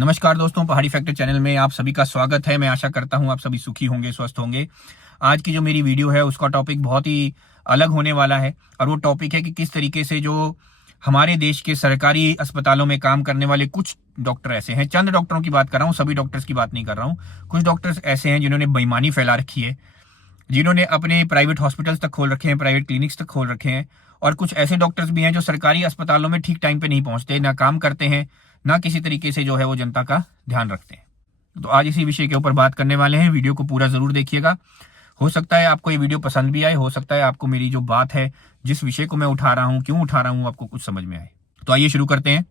नमस्कार दोस्तों, पहाड़ी फैक्टर चैनल में आप सभी का स्वागत है। मैं आशा करता हूं आप सभी सुखी होंगे, स्वस्थ होंगे। आज की जो मेरी वीडियो है उसका टॉपिक बहुत ही अलग होने वाला है और वो टॉपिक है कि किस तरीके से जो हमारे देश के सरकारी अस्पतालों में काम करने वाले कुछ डॉक्टर ऐसे हैं, चंद डॉक्टरों की बात कर रहा हूँ, सभी डॉक्टर्स की बात नहीं कर रहा हूँ। कुछ डॉक्टर्स ऐसे हैं जिन्होंने बेईमानी फैला रखी है, जिन्होंने अपने प्राइवेट हॉस्पिटल्स तक खोल रखे हैं, प्राइवेट क्लिनिक्स तक खोल रखे हैं। और कुछ ऐसे डॉक्टर्स भी हैं जो सरकारी अस्पतालों में ठीक टाइम पे नहीं पहुंचते, ना काम करते हैं, ना किसी तरीके से जो है वो जनता का ध्यान रखते हैं। तो आज इसी विषय के ऊपर बात करने वाले हैं। वीडियो को पूरा जरूर देखिएगा। हो सकता है आपको ये वीडियो पसंद भी आए, हो सकता है आपको मेरी जो बात है, जिस विषय को मैं उठा रहा हूँ, क्यों उठा रहा हूँ, आपको कुछ समझ में आए। तो आइए शुरू करते हैं।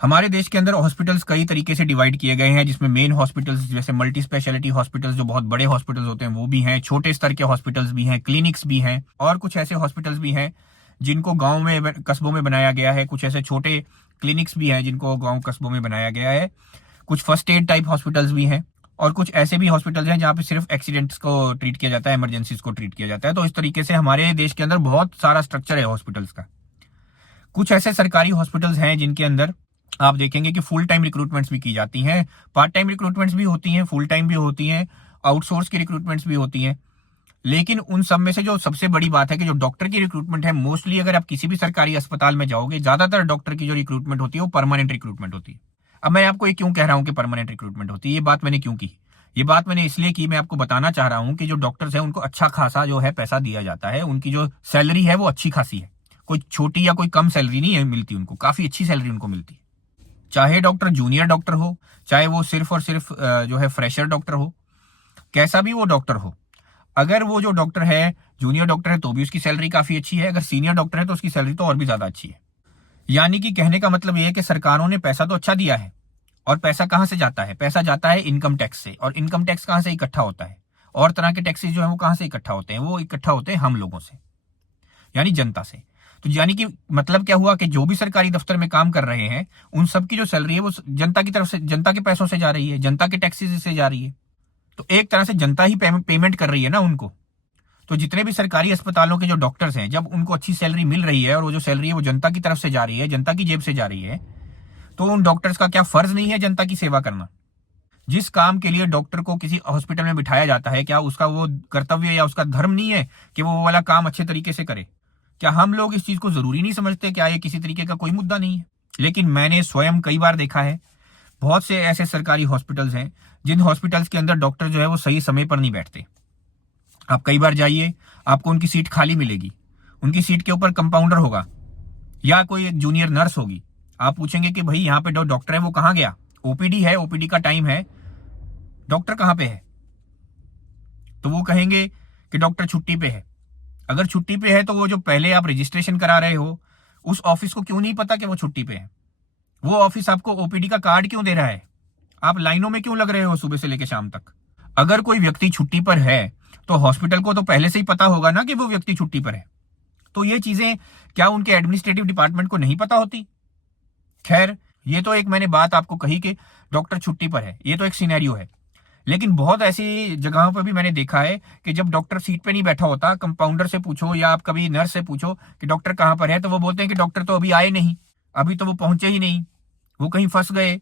हमारे देश के अंदर हॉस्पिटल्स कई तरीके से डिवाइड किए गए हैं, जिसमें मेन हॉस्पिटल्स जैसे मल्टी स्पेशलिटी हॉस्पिटल्स जो बहुत बड़े हॉस्पिटल्स होते हैं वो भी हैं, छोटे स्तर के हॉस्पिटल्स भी हैं, क्लिनिक्स भी हैं, और कुछ ऐसे हॉस्पिटल्स भी हैं जिनको गांव में, कस्बों में बनाया गया है। कुछ ऐसे छोटे क्लिनिक्स भी हैं जिनको गांव कस्बों में बनाया गया है। कुछ फर्स्ट एड टाइप हॉस्पिटल्स भी हैं और कुछ ऐसे भी हॉस्पिटल्स हैं जहाँ पे सिर्फ एक्सीडेंट्स को ट्रीट किया जाता है, इमरजेंसीज को ट्रीट किया जाता है। तो इस तरीके से हमारे देश के अंदर बहुत सारा स्ट्रक्चर है हॉस्पिटल्स का। कुछ ऐसे सरकारी हॉस्पिटल्स हैं जिनके अंदर आप देखेंगे कि फुल टाइम रिक्रूटमेंट्स भी की जाती हैं, पार्ट टाइम रिक्रूटमेंट्स भी होती हैं, फुल टाइम भी होती हैं, आउटसोर्स की रिक्रूटमेंट्स भी होती हैं। लेकिन उन सब में से जो सबसे बड़ी बात है कि जो डॉक्टर की रिक्रूटमेंट है, मोस्टली अगर आप किसी भी सरकारी अस्पताल में जाओगे, ज्यादातर डॉक्टर की जो रिक्रूटमेंट होती है वो परमानेंट रिक्रूटमेंट होती है। अब मैं आपको ये क्यों कह रहा हूं कि परमानेंट रिक्रूटमेंट होती है, ये बात मैंने क्यों की? ये बात मैंने इसलिए की, मैं आपको बताना चाह रहा हूं कि जो डॉक्टर्स हैं उनको अच्छा खासा जो है पैसा दिया जाता है, उनकी जो सैलरी है वो अच्छी खासी है। कोई छोटी या कोई कम सैलरी नहीं है मिलती, उनको काफी अच्छी सैलरी उनको मिलती है। चाहे डॉक्टर जूनियर डॉक्टर हो, चाहे वो सिर्फ और सिर्फ जो है फ्रेशर डॉक्टर हो, कैसा भी वो डॉक्टर हो, अगर वो जो डॉक्टर है जूनियर डॉक्टर है तो भी उसकी सैलरी काफी अच्छी है, अगर सीनियर डॉक्टर है तो उसकी सैलरी तो और भी ज्यादा अच्छी है। यानी कि कहने का मतलब ये है कि सरकारों ने पैसा तो अच्छा दिया है। और पैसा कहां से जाता है? पैसा जाता है इनकम टैक्स से। और इनकम टैक्स कहां से इकट्ठा होता है? और तरह के टैक्सेस जो है वो कहां से इकट्ठा होते हैं? वो इकट्ठा होते हैं हम लोगों से, यानी जनता से। तो यानी कि मतलब क्या हुआ कि जो भी सरकारी दफ्तर में काम कर रहे हैं उन सबकी जो सैलरी है वो जनता की तरफ से, जनता के पैसों से जा रही है, जनता के टैक्सेस से जा रही है। तो एक तरह से जनता ही पेमेंट कर रही है ना उनको। तो जितने भी सरकारी अस्पतालों के जो डॉक्टर्स हैं, जब उनको अच्छी सैलरी मिल रही है और वो जो सैलरी है वो जनता की तरफ से जा रही है, जनता की जेब से जा रही है, तो उन डॉक्टर्स का क्या फर्ज नहीं है जनता की सेवा करना? जिस काम के लिए डॉक्टर को किसी हॉस्पिटल में बिठाया जाता है, क्या उसका वो कर्तव्य या उसका धर्म नहीं है कि वो वाला काम अच्छे तरीके से करे? क्या हम लोग इस चीज को जरूरी नहीं समझते? क्या ये किसी तरीके का कोई मुद्दा नहीं है? लेकिन मैंने स्वयं कई बार देखा है, बहुत से ऐसे सरकारी हॉस्पिटल्स हैं जिन हॉस्पिटल्स के अंदर डॉक्टर जो है वो सही समय पर नहीं बैठते। आप कई बार जाइए, आपको उनकी सीट खाली मिलेगी, उनकी सीट के ऊपर कंपाउंडर होगा या कोई एक जूनियर नर्स होगी। आप पूछेंगे कि भाई यहाँ पे जो डॉक्टर है वो कहाँ गया? ओपीडी है, ओपीडी का टाइम है, डॉक्टर कहाँ पे है? तो वो कहेंगे कि डॉक्टर छुट्टी पे है। अगर छुट्टी पे है तो वो जो पहले आप रजिस्ट्रेशन करा रहे हो उस ऑफिस को क्यों नहीं पता कि वो छुट्टी पे है? वो ऑफिस आपको ओपीडी का कार्ड क्यों दे रहा है? आप लाइनों में क्यों लग रहे हो सुबह से लेकर शाम तक? अगर कोई व्यक्ति छुट्टी पर है तो हॉस्पिटल को तो पहले से ही पता होगा ना कि वो व्यक्ति छुट्टी पर है। तो ये चीजें क्या उनके एडमिनिस्ट्रेटिव डिपार्टमेंट को नहीं पता होती? खैर, ये तो एक मैंने बात आपको कही कि डॉक्टर छुट्टी पर है, ये तो एक सिनेरियो है। लेकिन बहुत ऐसी जगहों पर भी मैंने देखा है कि जब डॉक्टर सीट पे नहीं बैठा होता, कंपाउंडर से पूछो या आप कभी नर्स से पूछो कि डॉक्टर कहाँ पर है, तो वो बोलते हैं कि डॉक्टर तो अभी आए नहीं, अभी तो वो पहुंचे ही नहीं, वो कहीं फंस गए।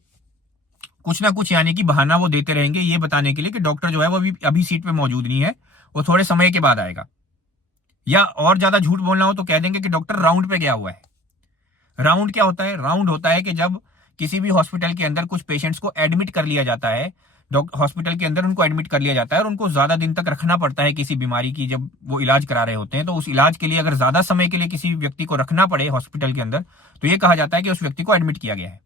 कुछ ना कुछ यानी कि बहाना वो देते रहेंगे ये बताने के लिए कि डॉक्टर जो है वो अभी सीट पे मौजूद नहीं है, वो थोड़े समय के बाद आएगा। या और ज्यादा झूठ बोलना हो तो कह देंगे कि डॉक्टर राउंड पे गया हुआ है। राउंड क्या होता है? राउंड होता है कि जब किसी भी हॉस्पिटल के अंदर कुछ पेशेंट्स को एडमिट कर लिया जाता है, हॉस्पिटल के अंदर उनको एडमिट कर लिया जाता है और उनको ज्यादा दिन तक रखना पड़ता है किसी बीमारी की, जब वो इलाज करा रहे होते हैं, तो उस इलाज के लिए अगर ज्यादा समय के लिए किसी व्यक्ति को रखना पड़े हॉस्पिटल के अंदर तो ये कहा जाता है कि उस व्यक्ति को एडमिट किया गया है।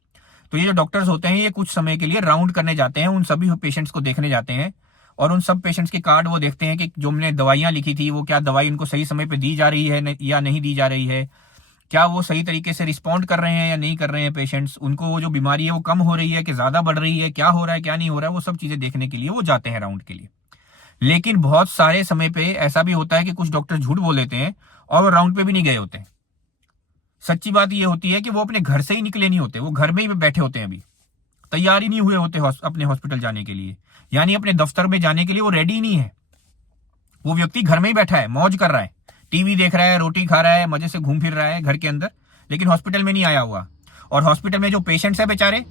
तो ये जो डॉक्टर्स होते हैं ये कुछ समय के लिए राउंड करने जाते हैं, उन सभी पेशेंट्स को देखने जाते हैं और उन सब पेशेंट्स के कार्ड वो देखते हैं कि जो हमने दवाइयां लिखी थी वो क्या दवाई उनको सही समय पे दी जा रही है या नहीं दी जा रही है, क्या वो सही तरीके से रिस्पॉन्ड कर रहे हैं या नहीं कर रहे हैं पेशेंट्स, उनको वो जो बीमारी है वो कम हो रही है कि ज्यादा बढ़ रही है, क्या हो रहा है क्या नहीं हो रहा है, वो सब चीजें देखने के लिए वो जाते हैं राउंड के लिए। लेकिन बहुत सारे समय पे ऐसा भी होता है कि कुछ डॉक्टर झूठ बोल देते हैं और वो राउंड पे भी नहीं गए होते हैं। सच्ची बात ये होती है कि वो अपने घर से ही निकले नहीं होते, वो घर में ही बैठे होते हैं, अभी तैयार ही नहीं हुए होते अपने हॉस्पिटल जाने के लिए, यानी अपने दफ्तर में जाने के लिए वो रेडी ही नहीं है। वो व्यक्ति घर में ही बैठा है, मौज कर रहा है, टीवी देख रहा है, रोटी खा रहा है, मजे से घूम फिर रहा है घर के अंदर, लेकिन हॉस्पिटल में नहीं आया हुआ। और हॉस्पिटल में जो पेशेंट्स है बेचारे,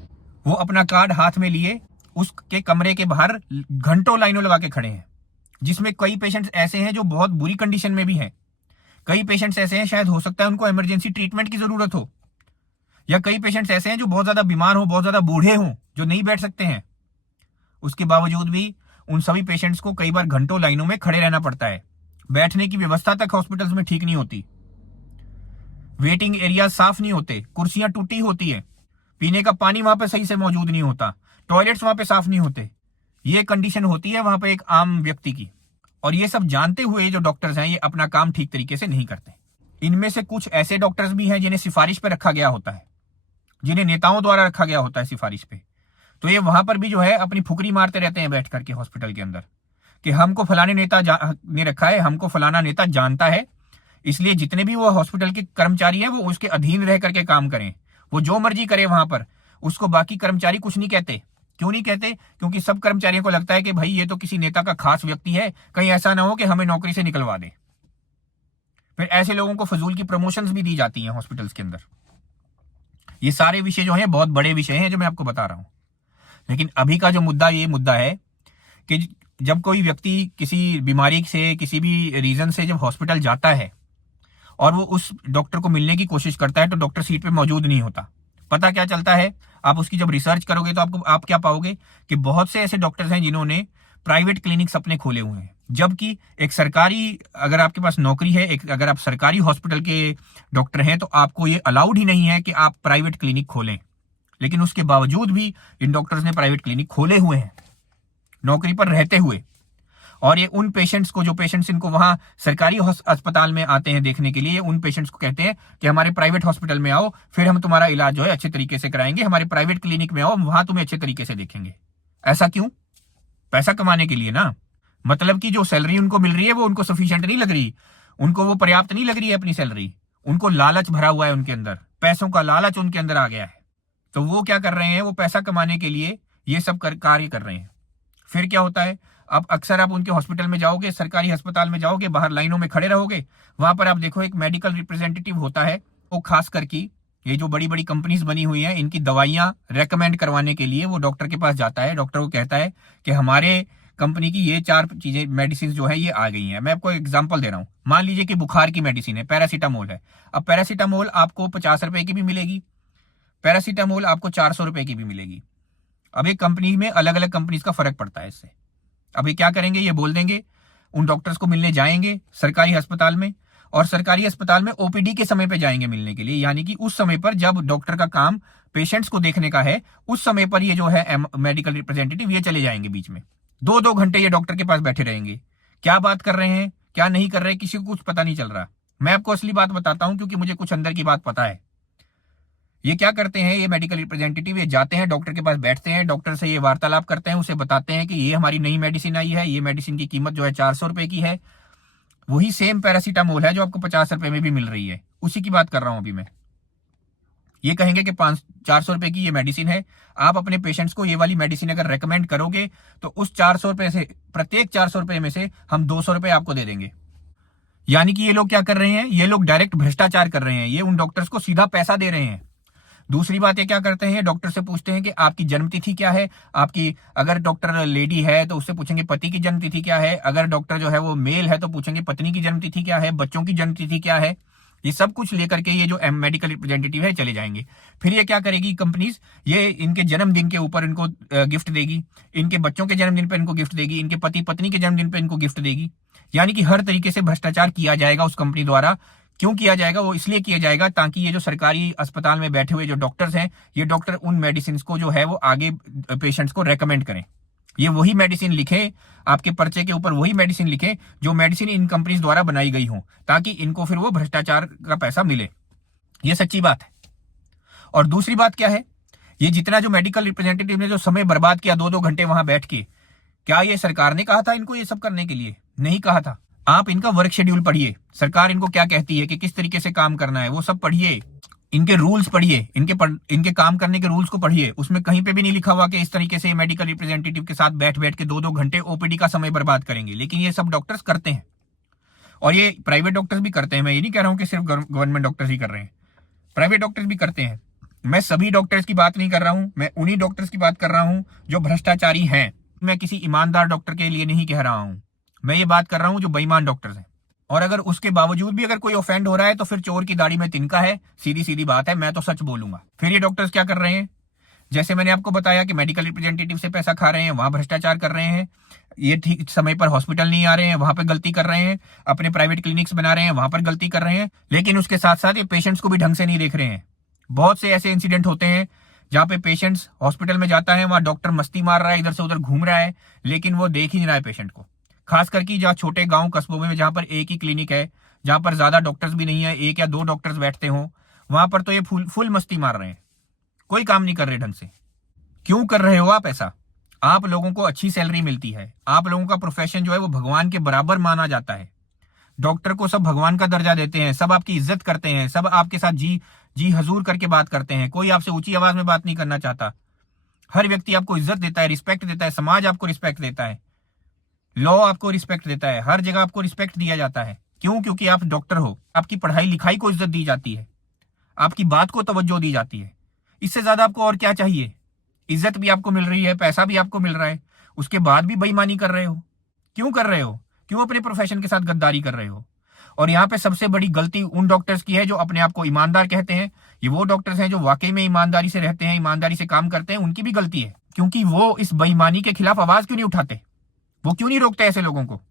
वो अपना कार्ड हाथ में लिए उसके कमरे के बाहर घंटों लाइनों लगा के खड़े हैं, जिसमें कई पेशेंट्स ऐसे हैं जो बहुत बुरी कंडीशन में भी हैं। कई पेशेंट्स ऐसे हैं शायद हो सकता है उनको इमरजेंसी ट्रीटमेंट की जरूरत हो, या कई पेशेंट्स ऐसे हैं जो बहुत ज्यादा बीमार हो, बहुत ज्यादा बूढ़े हों, जो नहीं बैठ सकते हैं। उसके बावजूद भी उन सभी पेशेंट्स को कई बार घंटों लाइनों में खड़े रहना पड़ता है। बैठने की व्यवस्था तक हॉस्पिटल्स में ठीक नहीं होती, वेटिंग एरिया साफ नहीं होते, कुर्सियां टूटी होती है, पीने का पानी वहां पे सही से मौजूद नहीं होता, टॉयलेट्स वहां पे साफ नहीं होते। ये कंडीशन होती है वहां पे एक आम व्यक्ति की। और ये सब जानते हुए जो डॉक्टर्स हैं ये अपना काम ठीक तरीके से नहीं करते। इनमें से कुछ ऐसे डॉक्टर्स भी हैं जिन्हें सिफारिश पे रखा गया होता है, जिन्हें नेताओं द्वारा रखा गया होता है सिफारिश पे। तो ये वहां पर भी जो है अपनी फुकरी मारते रहते हैं बैठ करके हॉस्पिटल के अंदर कि हमको फलाने नेता ने रखा है, हमको फलाना नेता जानता है, इसलिए जितने भी वो हॉस्पिटल के कर्मचारी हैं वो उसके अधीन रह करके काम करें, वो जो मर्जी करे वहां पर, उसको बाकी कर्मचारी कुछ नहीं कहते। क्यों नहीं कहते? क्योंकि सब कर्मचारियों को लगता है कि भाई ये तो किसी नेता का खास व्यक्ति है, कहीं ऐसा ना हो कि हमें नौकरी से निकलवा दे। फिर ऐसे लोगों को फजूल की प्रमोशंस भी दी जाती हैं हॉस्पिटल्स के अंदर। ये सारे विषय जो हैं बहुत बड़े विषय हैं जो मैं आपको बता रहा हूं। लेकिन अभी का जो मुद्दा ये मुद्दा है कि जब कोई व्यक्ति किसी बीमारी से, किसी भी रीजन से जब हॉस्पिटल जाता है और वो उस डॉक्टर को मिलने की कोशिश करता है तो डॉक्टर सीट पे मौजूद नहीं होता। पता क्या चलता है? आप उसकी जब रिसर्च करोगे तो आप क्या पाओगे कि बहुत से ऐसे डॉक्टर्स हैं जिन्होंने प्राइवेट क्लिनिक्स अपने खोले हुए हैं, जबकि एक सरकारी, अगर आपके पास नौकरी है, अगर आप सरकारी हॉस्पिटल के डॉक्टर हैं तो आपको ये अलाउड ही नहीं है कि आप प्राइवेट क्लिनिक खोलें। लेकिन उसके बावजूद भी इन डॉक्टर्स ने प्राइवेट क्लिनिक खोले हुए हैं नौकरी पर रहते हुए। और ये उन पेशेंट्स को, जो पेशेंट्स इनको वहां सरकारी अस्पताल में आते हैं देखने के लिए, उन पेशेंट्स को कहते हैं कि हमारे प्राइवेट हॉस्पिटल में आओ, फिर हम तुम्हारा इलाज जो है अच्छे तरीके से कराएंगे, हमारे प्राइवेट क्लिनिक में आओ, वहां तुम्हें अच्छे तरीके से देखेंगे। ऐसा क्यों? पैसा कमाने के लिए ना। मतलब कि जो सैलरी उनको मिल रही है वो उनको सफिशिएंट नहीं लग रही, उनको वो पर्याप्त नहीं लग रही है अपनी सैलरी। उनको लालच भरा हुआ है उनके अंदर, पैसों का लालच उनके अंदर आ गया है। तो वो क्या कर रहे हैं? वो पैसा कमाने के लिए ये सब कार्य कर रहे हैं। फिर क्या होता है? अब अक्सर आप उनके हॉस्पिटल में जाओगे, सरकारी अस्पताल में जाओगे, बाहर लाइनों में खड़े रहोगे, वहां पर आप देखो एक मेडिकल रिप्रेजेंटेटिव होता है, वो खास करके ये जो बड़ी बड़ी कंपनीज बनी हुई हैं इनकी दवाइयां रेकमेंड करवाने के लिए वो डॉक्टर के पास जाता है। डॉक्टर को कहता है कि हमारे कंपनी की ये 4 चीजें, मेडिसिन जो है ये आ गई हैं। मैं आपको एग्जांपल दे रहा हूं। मान लीजिए कि बुखार की मेडिसिन है, पैरासीटामोल है। अब पैरासीटामोल आपको 50 रुपए की भी मिलेगी, पैरासीटामोल आपको 400 रुपए की भी मिलेगी। अब एक कंपनी में अलग अलग कंपनीज का फर्क पड़ता है इससे। अब ये क्या करेंगे? ये बोल देंगे, उन डॉक्टर्स को मिलने जाएंगे सरकारी अस्पताल में, और सरकारी अस्पताल में ओपीडी के समय पे जाएंगे मिलने के लिए, यानी कि उस समय पर जब डॉक्टर का काम पेशेंट्स को देखने का है, उस समय पर ये जो है मेडिकल रिप्रेजेंटेटिव ये चले जाएंगे बीच में। 2-2 घंटे ये डॉक्टर के पास बैठे रहेंगे। क्या बात कर रहे हैं, क्या नहीं कर रहे, किसी को कुछ पता नहीं चल रहा। मैं आपको असली बात बताता हूं क्योंकि मुझे कुछ अंदर की बात पता है। ये क्या करते हैं? ये मेडिकल रिप्रेजेंटेटिव ये जाते हैं डॉक्टर के पास, बैठते हैं, डॉक्टर से ये वार्तालाप करते हैं, उसे बताते हैं कि ये हमारी नई मेडिसिन आई है, ये मेडिसिन की कीमत जो है 400 रुपए की है। वही सेम पैरासीटामोल है जो आपको 50 रुपए में भी मिल रही है, उसी की बात कर रहा हूं अभी मैं। ये कहेंगे कि 400 रुपए की ये मेडिसिन है, आप अपने पेशेंट्स को ये वाली मेडिसिन अगर रेकमेंड करोगे तो उस 400 रुपए से, प्रत्येक 400 रुपए में से हम 200 रुपए आपको दे देंगे। यानी कि ये लोग क्या कर रहे हैं? ये लोग डायरेक्ट भ्रष्टाचार कर रहे हैं, ये उन डॉक्टर्स को सीधा पैसा दे रहे हैं। दूसरी बात ये क्या करते हैं? डॉक्टर से पूछते हैं कि आपकी जन्मतिथि क्या है, आपकी, अगर डॉक्टर लेडी है तो उससे पूछेंगे पति की जन्मतिथि क्या है, अगर डॉक्टर जो है वो मेल है तो पूछेंगे पत्नी की जन्मतिथि क्या है, बच्चों की जन्मतिथि क्या है। ये सब कुछ लेकर के ये जो मेडिकल रिप्रेजेंटेटिव है चले जाएंगे। फिर ये क्या करेगी कंपनीज? ये इनके जन्मदिन के ऊपर इनको गिफ्ट देगी, इनके बच्चों के जन्मदिन पर इनको गिफ्ट देगी, इनके पति पत्नी के जन्मदिन पर इनको गिफ्ट देगी। यानी कि हर तरीके से भ्रष्टाचार किया जाएगा उस कंपनी द्वारा। क्यों किया जाएगा? वो इसलिए किया जाएगा ताकि ये जो सरकारी अस्पताल में बैठे हुए जो डॉक्टर्स हैं, ये डॉक्टर उन मेडिसिन को जो है वो आगे पेशेंट्स को रेकमेंड करें। ये वही मेडिसिन लिखे, आपके पर्चे के ऊपर वही मेडिसिन लिखे जो मेडिसिन इन कंपनीज द्वारा बनाई गई हो, ताकि इनको फिर वो भ्रष्टाचार का पैसा मिले। ये सच्ची बात है। और दूसरी बात क्या है? ये जितना जो मेडिकल रिप्रेजेंटेटिव ने जो समय बर्बाद किया 2-2 घंटे वहां बैठ के, क्या ये सरकार ने कहा था इनको ये सब करने के लिए? नहीं कहा था। आप इनका वर्क शेड्यूल पढ़िए, सरकार इनको क्या कहती है कि किस तरीके से काम करना है, वो सब पढ़िए। इनके रूल्स पढ़िए, इनके काम करने के रूल्स को पढ़िए। उसमें कहीं पे भी नहीं लिखा हुआ कि इस तरीके से मेडिकल रिप्रेजेंटेटिव के साथ बैठ बैठ के 2-2 घंटे ओपीडी का समय बर्बाद करेंगे। लेकिन ये सब डॉक्टर्स करते हैं, और ये प्राइवेट डॉक्टर्स भी करते हैं। मैं ये नहीं कह रहा हूं कि सिर्फ गवर्नमेंट डॉक्टर्स ही कर रहे हैं, प्राइवेट डॉक्टर्स भी करते हैं। मैं सभी डॉक्टर्स की बात नहीं कर रहा हूं, मैं उन्हीं डॉक्टर्स की बात कर रहा हूं जो भ्रष्टाचारी हैं। मैं किसी ईमानदार डॉक्टर के लिए नहीं कह रहा हूं, मैं ये बात कर रहा हूं जो बेईमान डॉक्टर्स हैं। और अगर उसके बावजूद भी अगर कोई ऑफेंड हो रहा है तो फिर चोर की दाढ़ी में तिनका है, सीधी सीधी बात है, मैं तो सच बोलूंगा। फिर ये डॉक्टर्स क्या कर रहे हैं? जैसे मैंने आपको बताया कि मेडिकल रिप्रेजेंटेटिव से पैसा खा रहे हैं, वहां भ्रष्टाचार कर रहे हैं, ये ठीक समय पर हॉस्पिटल नहीं आ रहे हैं, वहां पर गलती कर रहे हैं, अपने प्राइवेट क्लिनिक्स बना रहे हैं, वहां पर गलती कर रहे हैं, लेकिन उसके साथ साथ ये पेशेंट्स को भी ढंग से नहीं देख रहे हैं। बहुत से ऐसे इंसिडेंट होते हैं जहां पे पेशेंट्स हॉस्पिटल में जाता है, वहां डॉक्टर मस्ती मार रहा है, इधर से उधर घूम रहा है, लेकिन वो देख ही नहीं रहा है पेशेंट को। खास करके जहाँ छोटे गांव कस्बों में जहां पर एक ही क्लिनिक है, जहां पर ज्यादा डॉक्टर्स भी नहीं है, एक या दो डॉक्टर्स बैठते हो, वहां पर तो ये फुल मस्ती मार रहे हैं, कोई काम नहीं कर रहे ढंग से। क्यों कर रहे हो आप ऐसा? आप लोगों को अच्छी सैलरी मिलती है, आप लोगों का प्रोफेशन जो है वो भगवान के बराबर माना जाता है। डॉक्टर को सब भगवान का दर्जा देते हैं, सब आपकी इज्जत करते हैं, सब आपके साथ जी जी हजूर करके बात करते हैं, कोई आपसे ऊंची आवाज में बात नहीं करना चाहता। हर व्यक्ति आपको इज्जत देता है, रिस्पेक्ट देता है, समाज आपको रिस्पेक्ट देता है, लॉ आपको रिस्पेक्ट देता है, हर जगह आपको रिस्पेक्ट दिया जाता है। क्यों? क्योंकि आप डॉक्टर हो, आपकी पढ़ाई लिखाई को इज्जत दी जाती है, आपकी बात को तवज्जो दी जाती है। इससे ज्यादा आपको और क्या चाहिए? इज्जत भी आपको मिल रही है, पैसा भी आपको मिल रहा है, उसके बाद भी बेईमानी कर रहे हो। क्यों कर रहे हो? क्यों अपने प्रोफेशन के साथ गद्दारी कर रहे हो? और यहाँ पे सबसे बड़ी गलती उन डॉक्टर्स की है जो अपने आप को ईमानदार कहते हैं। ये वो डॉक्टर्स हैं जो वाकई में ईमानदारी से रहते हैं, ईमानदारी से काम करते हैं, उनकी भी गलती है। क्योंकि वो इस बेईमानी के खिलाफ आवाज क्यों नहीं उठाते? वो क्यों नहीं रोकते ऐसे लोगों को?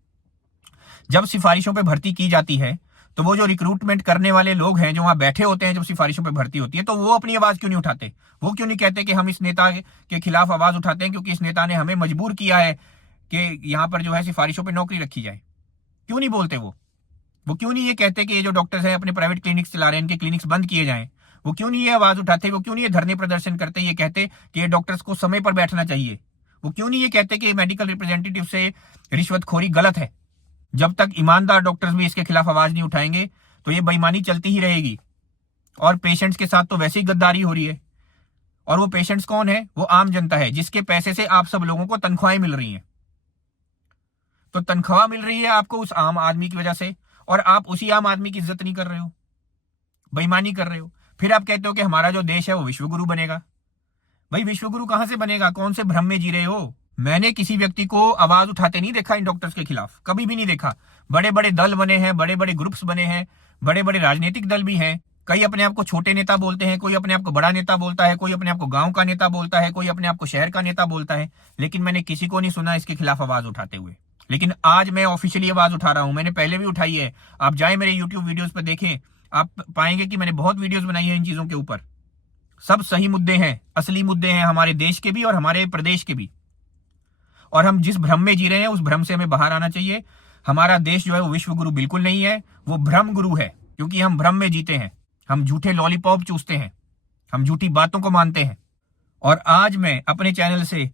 जब सिफारिशों पर भर्ती की जाती है तो वो जो रिक्रूटमेंट करने वाले लोग हैं जो वहां बैठे होते हैं, जब सिफारिशों पर भर्ती होती है, तो वो अपनी आवाज क्यों नहीं उठाते? वो क्यों नहीं कहते कि हम इस नेता के खिलाफ आवाज उठाते हैं क्योंकि इस नेता ने हमें मजबूर किया है कि यहाँ पर जो है सिफारिशों पर नौकरी रखी जाए? क्यों नहीं बोलते वो क्यों नहीं ये कहते कि ये जो डॉक्टर्स हैं अपने प्राइवेट क्लिनिक्स चला रहे हैं, इनके क्लिनिक्स बंद किए जाएं? वो क्यों नहीं ये आवाज उठाते? वो क्यों नहीं ये धरने प्रदर्शन करते, ये कहते कि ये डॉक्टर्स को समय पर बैठना चाहिए? वो क्यों नहीं ये कहते कि मेडिकल रिप्रेजेंटेटिव से रिश्वतखोरी गलत है? जब तक ईमानदार डॉक्टर्स भी इसके खिलाफ आवाज नहीं उठाएंगे तो ये बेईमानी चलती ही रहेगी। और पेशेंट्स के साथ तो वैसे ही गद्दारी हो रही है। और वो पेशेंट्स कौन है? वो आम जनता है, जिसके पैसे से आप सब लोगों को तनख्वाहें मिल रही हैं। तो तनख्वाह मिल रही है आपको उस आम आदमी की वजह से, और आप उसी आम आदमी की इज्जत नहीं कर रहे हो, बेईमानी कर रहे हो। फिर आप कहते हो कि हमारा जो देश है वो विश्वगुरु बनेगा। भाई विश्वगुरु कहां से बनेगा? कौन से भ्रम में जी रहे हो? मैंने किसी व्यक्ति को आवाज उठाते नहीं देखा इन डॉक्टर्स के खिलाफ, कभी भी नहीं देखा। बड़े बड़े दल बने हैं, बड़े बड़े ग्रुप्स बने हैं, बड़े बड़े राजनीतिक दल भी हैं। कई अपने आप को छोटे नेता बोलते हैं, कोई अपने आप को बड़ा नेता बोलता है, कोई अपने आप को गांव का नेता बोलता है, कोई अपने आप को शहर का नेता बोलता है, लेकिन मैंने किसी को नहीं सुना इसके खिलाफ आवाज उठाते हुए। लेकिन आज मैं ऑफिशियली आवाज उठा रहा हूं, मैंने पहले भी उठाई है। आप जाए मेरे यूट्यूब वीडियोस पर देखें, आप पाएंगे कि मैंने बहुत वीडियोस बनाई है इन चीजों के ऊपर। सब सही मुद्दे हैं, असली मुद्दे हैं, हमारे देश के भी और हमारे प्रदेश के भी। और हम जिस भ्रम में जी रहे हैं उस भ्रम से हमें बाहर आना चाहिए। हमारा देश जो है वो विश्व गुरु बिल्कुल नहीं है, वो भ्रम गुरु है, क्योंकि हम भ्रम में जीते हैं, हम झूठे लॉलीपॉप चूसते हैं, हम झूठी बातों को मानते हैं। और आज मैं अपने चैनल से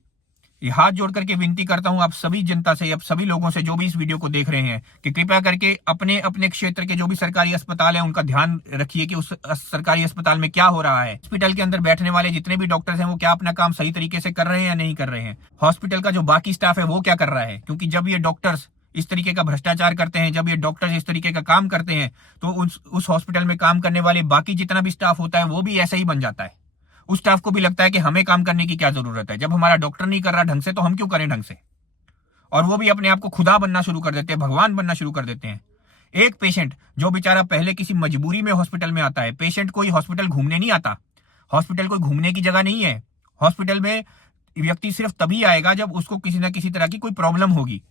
ये हाथ जोड़ करके विनती करता हूं आप सभी जनता से, आप सभी लोगों से जो भी इस वीडियो को देख रहे हैं, कि कृपया करके अपने अपने क्षेत्र के जो भी सरकारी अस्पताल है उनका ध्यान रखिए कि उस सरकारी अस्पताल में क्या हो रहा है। हॉस्पिटल के अंदर बैठने वाले जितने भी डॉक्टर्स हैं वो क्या अपना काम सही तरीके से कर रहे हैं या नहीं कर रहे हैं। हॉस्पिटल का जो बाकी स्टाफ है वो क्या कर रहा है, क्योंकि जब ये डॉक्टर्स इस तरीके का भ्रष्टाचार करते हैं, जब ये डॉक्टर्स इस तरीके का काम करते हैं, तो उस हॉस्पिटल में काम करने वाले बाकी जितना भी स्टाफ होता है वो भी ऐसा ही बन जाता है। उस स्टाफ को भी लगता है कि हमें काम करने की क्या जरूरत है, जब हमारा डॉक्टर नहीं कर रहा ढंग से तो हम क्यों करें ढंग से। और वो भी अपने आप को खुदा बनना शुरू कर देते हैं, भगवान बनना शुरू कर देते हैं। एक पेशेंट जो बेचारा पहले किसी मजबूरी में हॉस्पिटल में आता है, पेशेंट कोई हॉस्पिटल घूमने नहीं आता, हॉस्पिटल कोई घूमने की जगह नहीं है। हॉस्पिटल में व्यक्ति सिर्फ तभी आएगा जब उसको किसी ना किसी तरह की कोई प्रॉब्लम होगी।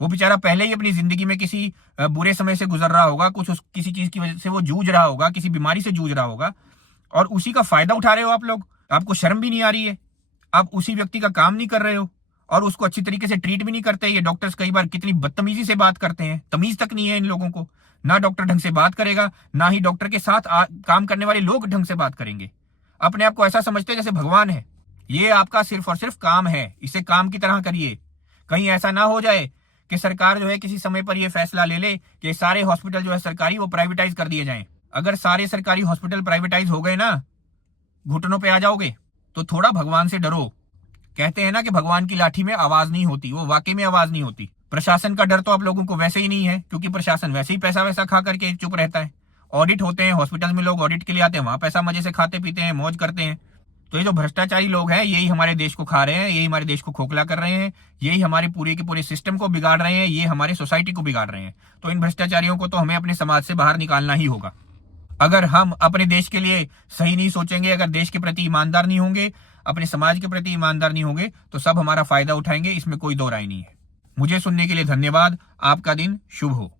वो बेचारा पहले ही अपनी जिंदगी में किसी बुरे समय से गुजर रहा होगा, किसी चीज की वजह से वो जूझ रहा होगा, किसी बीमारी से जूझ रहा होगा, और उसी का फायदा उठा रहे हो आप लोग। आपको शर्म भी नहीं आ रही है, आप उसी व्यक्ति का काम नहीं कर रहे हो और उसको अच्छी तरीके से ट्रीट भी नहीं करते। ये डॉक्टर्स कई बार कितनी बदतमीजी से बात करते हैं, तमीज तक नहीं है इन लोगों को। ना डॉक्टर ढंग से बात करेगा, ना ही डॉक्टर के साथ काम करने वाले लोग ढंग से बात करेंगे। अपने आप को ऐसा समझते हैं जैसे भगवान है। ये आपका सिर्फ और सिर्फ काम है, इसे काम की तरह करिए। कहीं ऐसा ना हो जाए कि सरकार जो है किसी समय पर यह फैसला ले ले कि सारे हॉस्पिटल जो है सरकारी वो प्राइवेटाइज कर दिए जाएं। अगर सारे सरकारी हॉस्पिटल प्राइवेटाइज हो गए ना, घुटनों पे आ जाओगे, तो थोड़ा भगवान से डरो। कहते हैं ना कि भगवान की लाठी में आवाज नहीं होती, वो वाकई में आवाज नहीं होती। प्रशासन का डर तो आप लोगों को वैसे ही नहीं है, क्योंकि प्रशासन वैसे ही पैसा वैसा खा करके चुप रहता है, ऑडिट होते हैं, हॉस्पिटल में लोग ऑडिट के लिए आते हैं, वहां पैसा मजे से खाते पीते हैं, मौज करते हैं। तो ये जो भ्रष्टाचारी लोग हैं, यही हमारे देश को खा रहे हैं, यही हमारे देश को खोखला कर रहे हैं, यही हमारे पूरे के पूरे सिस्टम को बिगाड़ रहे हैं, ये हमारे सोसाइटी को बिगाड़ रहे हैं। तो इन भ्रष्टाचारियों को तो हमें अपने समाज से बाहर निकालना ही होगा। अगर हम अपने देश के लिए सही नहीं सोचेंगे, अगर देश के प्रति ईमानदार नहीं होंगे, अपने समाज के प्रति ईमानदार नहीं होंगे, तो सब हमारा फायदा उठाएंगे, इसमें कोई दो राय नहीं है। मुझे सुनने के लिए धन्यवाद। आपका दिन शुभ हो।